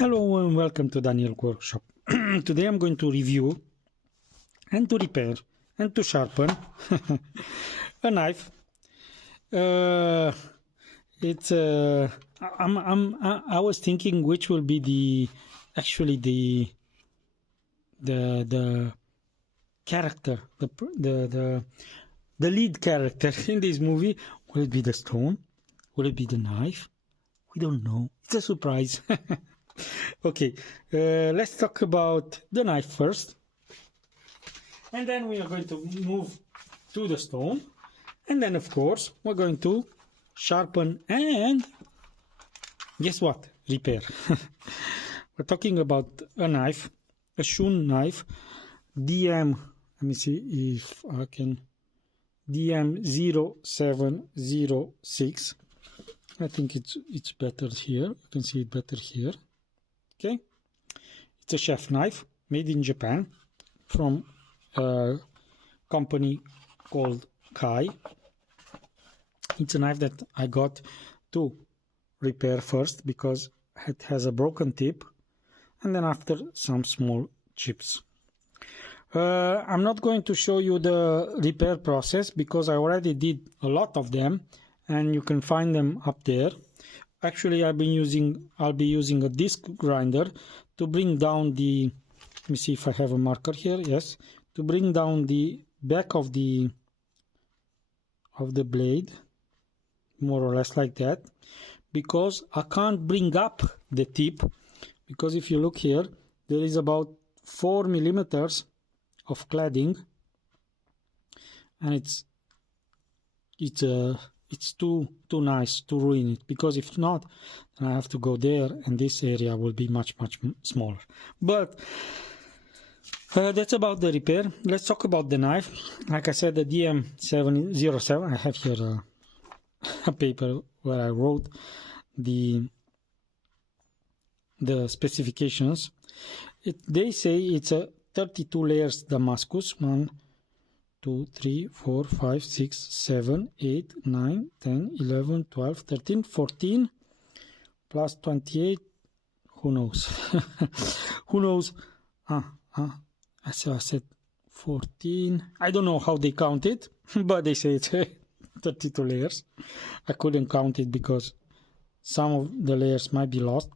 Hello and welcome to Daniel Workshop. Today I'm going to review and to repair and to sharpen a knife. I was thinking which will be the character, the lead character in this movie. Will it be the stone? Will it be the knife? We don't know. It's a surprise. Okay, let's talk about the knife first, and then we are going to move to the stone, and then of course we're going to sharpen and guess what? Repair. We're talking about a knife, a Shun knife, let me see if I can, DM-0706. I think it's better here. You can see it better here. Okay, it's a chef knife made in Japan from a company called Kai. It's a knife that I got to repair first because it has a broken tip, and then after some small chips. I'm not going to show you the repair process because I already did a lot of them, and you can find them up there. Actually, I'll be using a disc grinder to bring down the, let me see if I have a marker here, yes, to bring down the back of the blade, more or less like that, because I can't bring up the tip, because if you look here, there is about 4 millimeters of cladding, and it's too nice to ruin it, because if not, then I have to go there and this area will be much smaller. But that's about the repair. Let's talk about the knife. Like I said, the DM-0707. I have here a paper where I wrote the specifications. They say it's a 32 layers Damascus. 1, 2, 3, 4, 5, 6, 7, 8, 9, 10, 11, 12, 13, 14, plus 28, who knows? Who knows? I said 14. I don't know how they count it, but they say it's 32 layers. I couldn't count it because some of the layers might be lost,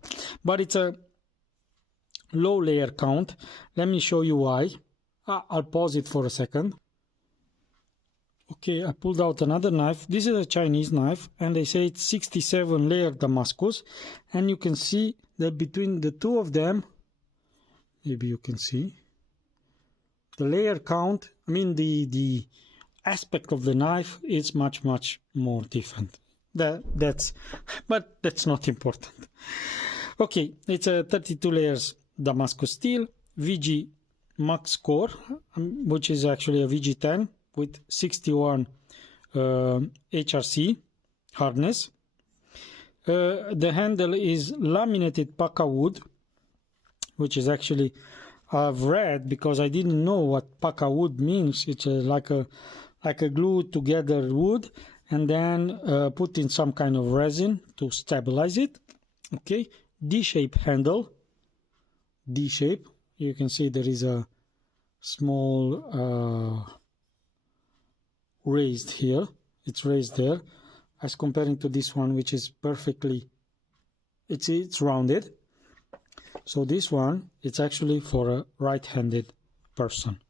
but it's a low layer count. Let me show you why. I'll pause it for a second. Okay, I pulled out another knife. This is a Chinese knife, and they say it's 67 layer Damascus, and you can see that between the two of them, maybe you can see the layer count, I mean the aspect of the knife is much more different. But that's not important. Okay, it's a 32 layers Damascus steel, VG Max Core, which is actually a VG10 with 61 HRC hardness. The handle is laminated Paca wood, which is actually, I've read, because I didn't know what Paca wood means. It's like a glued together wood and then put in some kind of resin to stabilize it. Okay, D-shape handle, D-shape. You can see there is a small raised here, it's raised there, as comparing to this one, which is perfectly, it's rounded. So this one, it's actually for a right-handed person,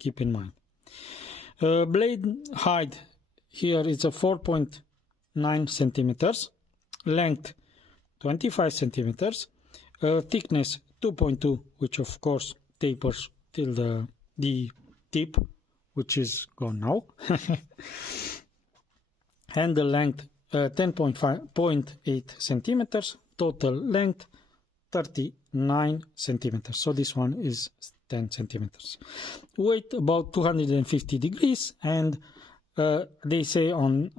keep in mind. Blade height here is a 4.9 centimeters, length 25 centimeters, thickness 2.2, which of course tapers till the tip, which is gone now. Handle length 10.8 centimeters, total length 39 centimeters. So this one is 10 centimeters. Weight about 250 degrees, and they say on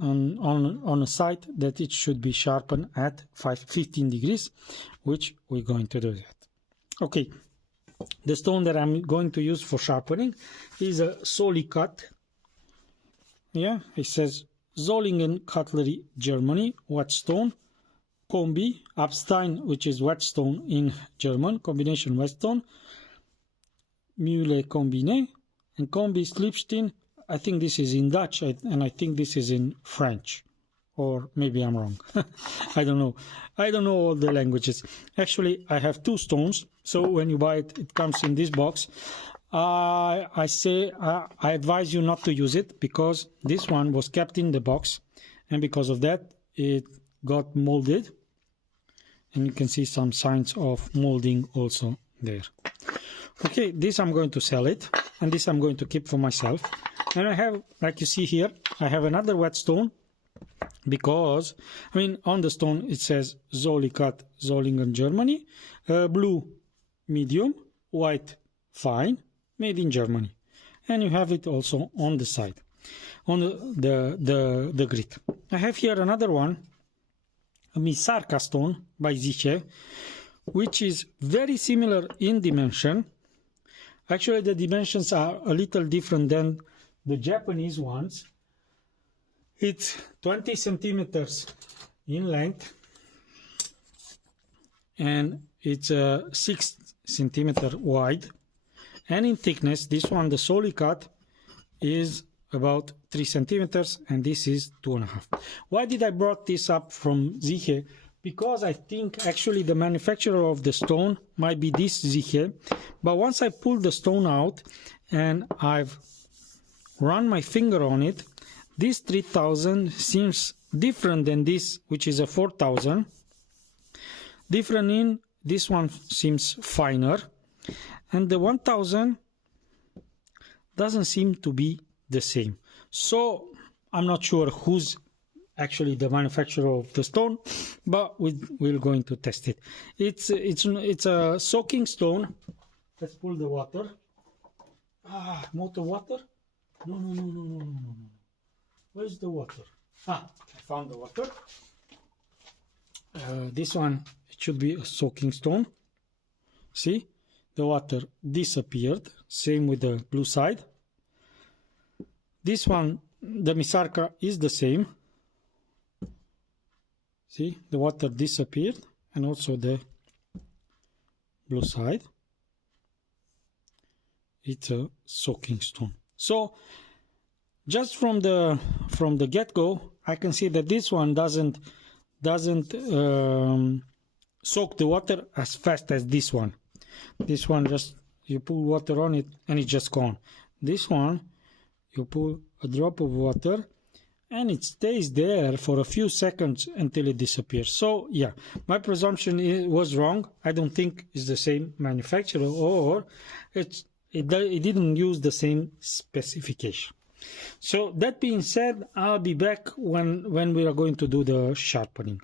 a site that it should be sharpened at 15 degrees, which we're going to do that. Okay. The stone that I'm going to use for sharpening is a Solicut. Yeah, it says Zollingen Cutlery, Germany, whetstone, Kombi, Abstein, which is whetstone in German, combination whetstone, Mühle Kombine, and Kombi Slipstein. I think this is in Dutch, and I think this is in French, or maybe I'm wrong. I don't know. I don't know all the languages. Actually, I have 2 stones, so when you buy it, it comes in this box. I advise you not to use it, because this one was kept in the box, and because of that it got molded, and you can see some signs of molding also there. Okay, this I'm going to sell it, and this I'm going to keep for myself. And I have, like you see here, I have another whetstone, because I mean on the stone it says Solicut, Solingen, Germany, blue medium, white fine, made in Germany, and you have it also on the side, on the grid. I have here another one, a Misarka stone by Ziche, which is very similar in dimension. Actually, the dimensions are a little different than the Japanese ones. It's 20 centimeters in length, and it's 6 centimeter wide, and in thickness this one, the Solicut, is about 3 centimeters, and this is 2.5. Why did I brought this up from Ziche? Because I think actually the manufacturer of the stone might be this Ziche, but once I pull the stone out and I've run my finger on it, this 3000 seems different than this, which is a 4000. Different in this one seems finer, and the 1000 doesn't seem to be the same. So I'm not sure who's actually the manufacturer of the stone, but we're going to test it. It's a soaking stone. Let's pull the water. Motor water? No. Where's the water? I found the water. This one, it should be a soaking stone. See, the water disappeared. Same with the blue side. This one, the Misarka, is the same. See, the water disappeared, and also the blue side. It's a soaking stone. So just from the get-go, I can see that this one doesn't soak the water as fast as this one. This one, just you put water on it and it's just gone. This one, you put a drop of water and it stays there for a few seconds until it disappears. So yeah, my presumption was wrong. I don't think it's the same manufacturer, or it didn't use the same specification. So that being said, I'll be back when we are going to do the sharpening.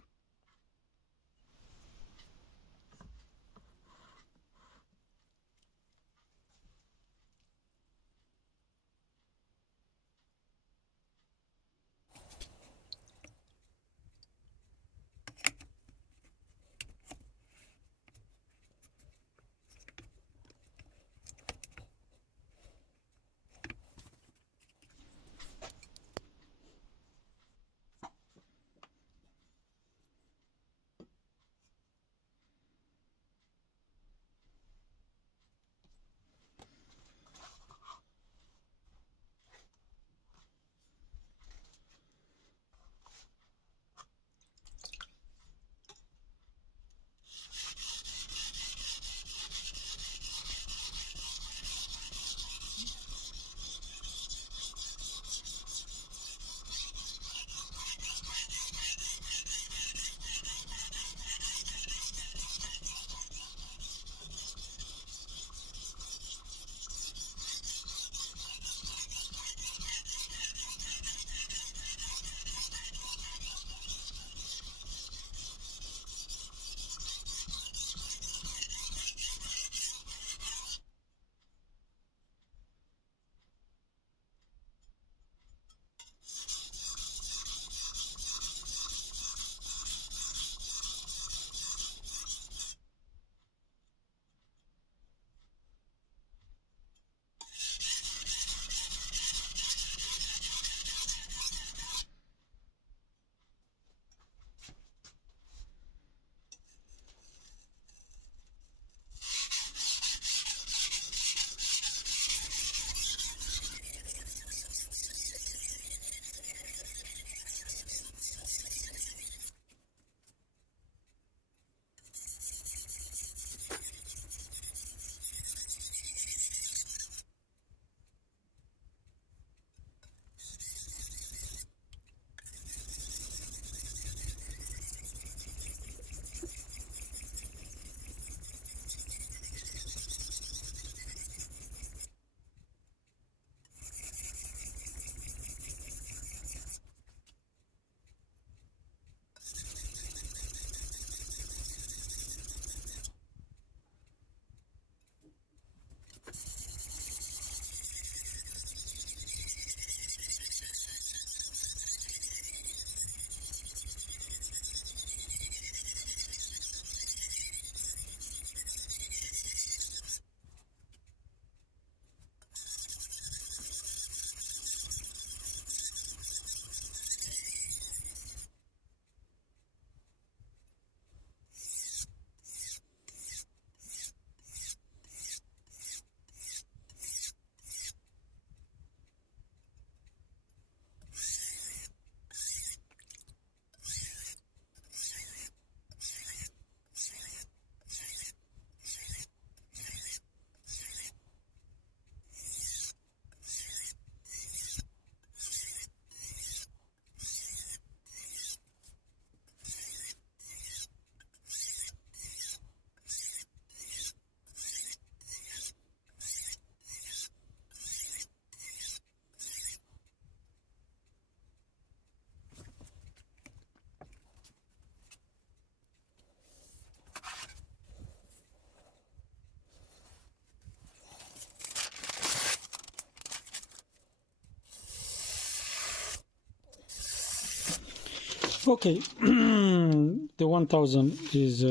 Okay, the 1000 is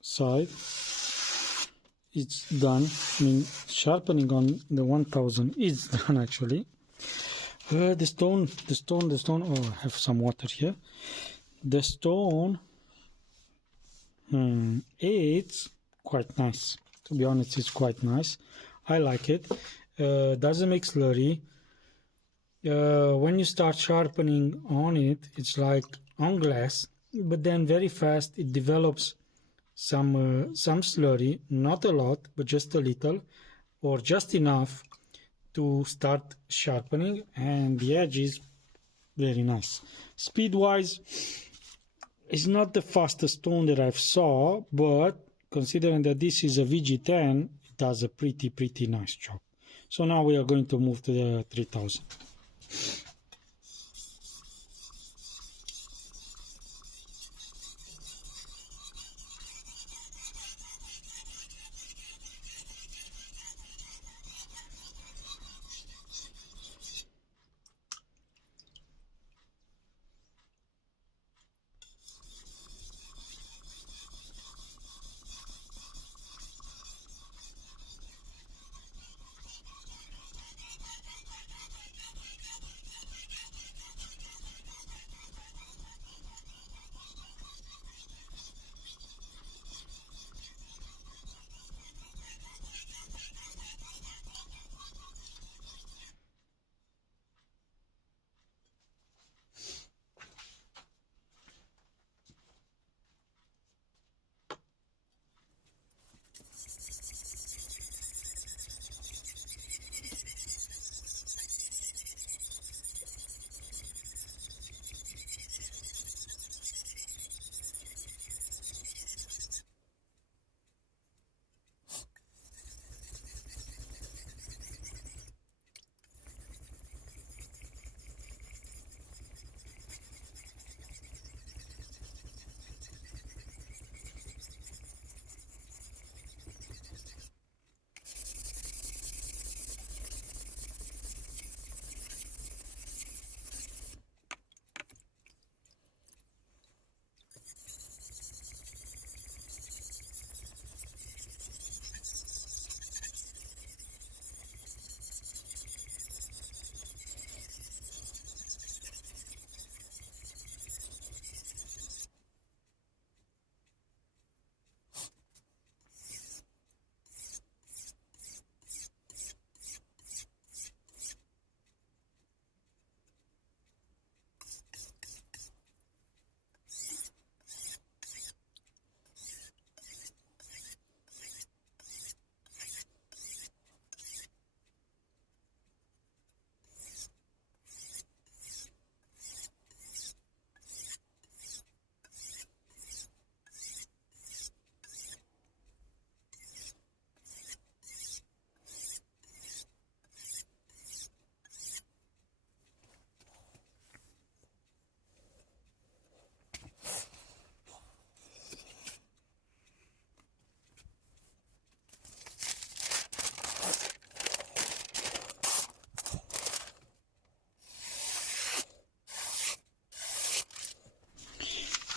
side. It's done. I mean, sharpening on the 1000 is done actually. The stone. Oh, I have some water here. The stone, it's quite nice. To be honest, it's quite nice. I like it. Doesn't make slurry. When you start sharpening on it, it's like on glass, but then very fast it develops some slurry, not a lot, but just a little, or just enough to start sharpening, and the edge is very nice. Speed wise, it's not the fastest stone that I've saw, but considering that this is a VG10, it does a pretty nice job. So now we are going to move to the 3000.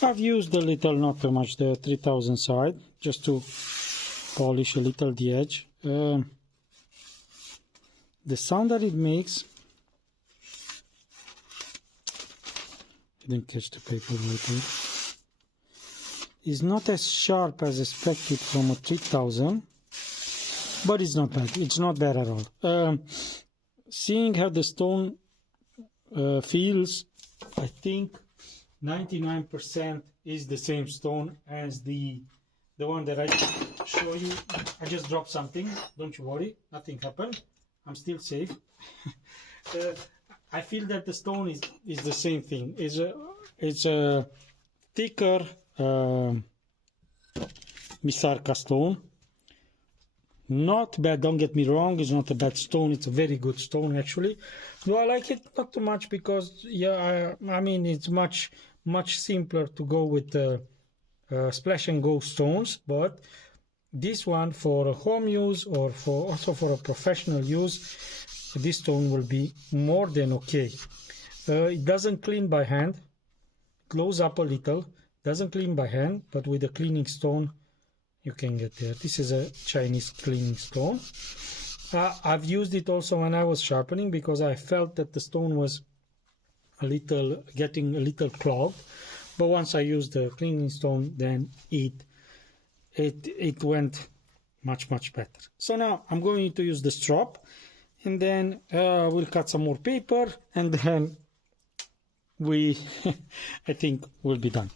I've used a little, not too much, the 3000 side, just to polish a little the edge. The sound that it makes, I didn't catch the paper right there, is not as sharp as expected from a 3000, but it's not bad. It's not bad at all. Seeing how the stone feels, I think 99% is the same stone as the one that I show you. I just dropped something, don't you worry, nothing happened, I'm still safe. I feel that the stone is the same thing. It's a thicker Misarka stone. Not bad, don't get me wrong, it's not a bad stone, it's a very good stone actually. Do I like it? Not too much, because yeah, I mean it's much simpler to go with splash and go stones, but this one for home use or also for a professional use, this stone will be more than okay. It doesn't clean by hand, glows up a little, doesn't clean by hand, but with a cleaning stone you can get there. This is a Chinese cleaning stone. I've used it also when I was sharpening because I felt that the stone was getting a little clogged, but once I used the cleaning stone, then it went much better. So now I'm going to use the strop, and then we'll cut some more paper, and then we I think we'll be done.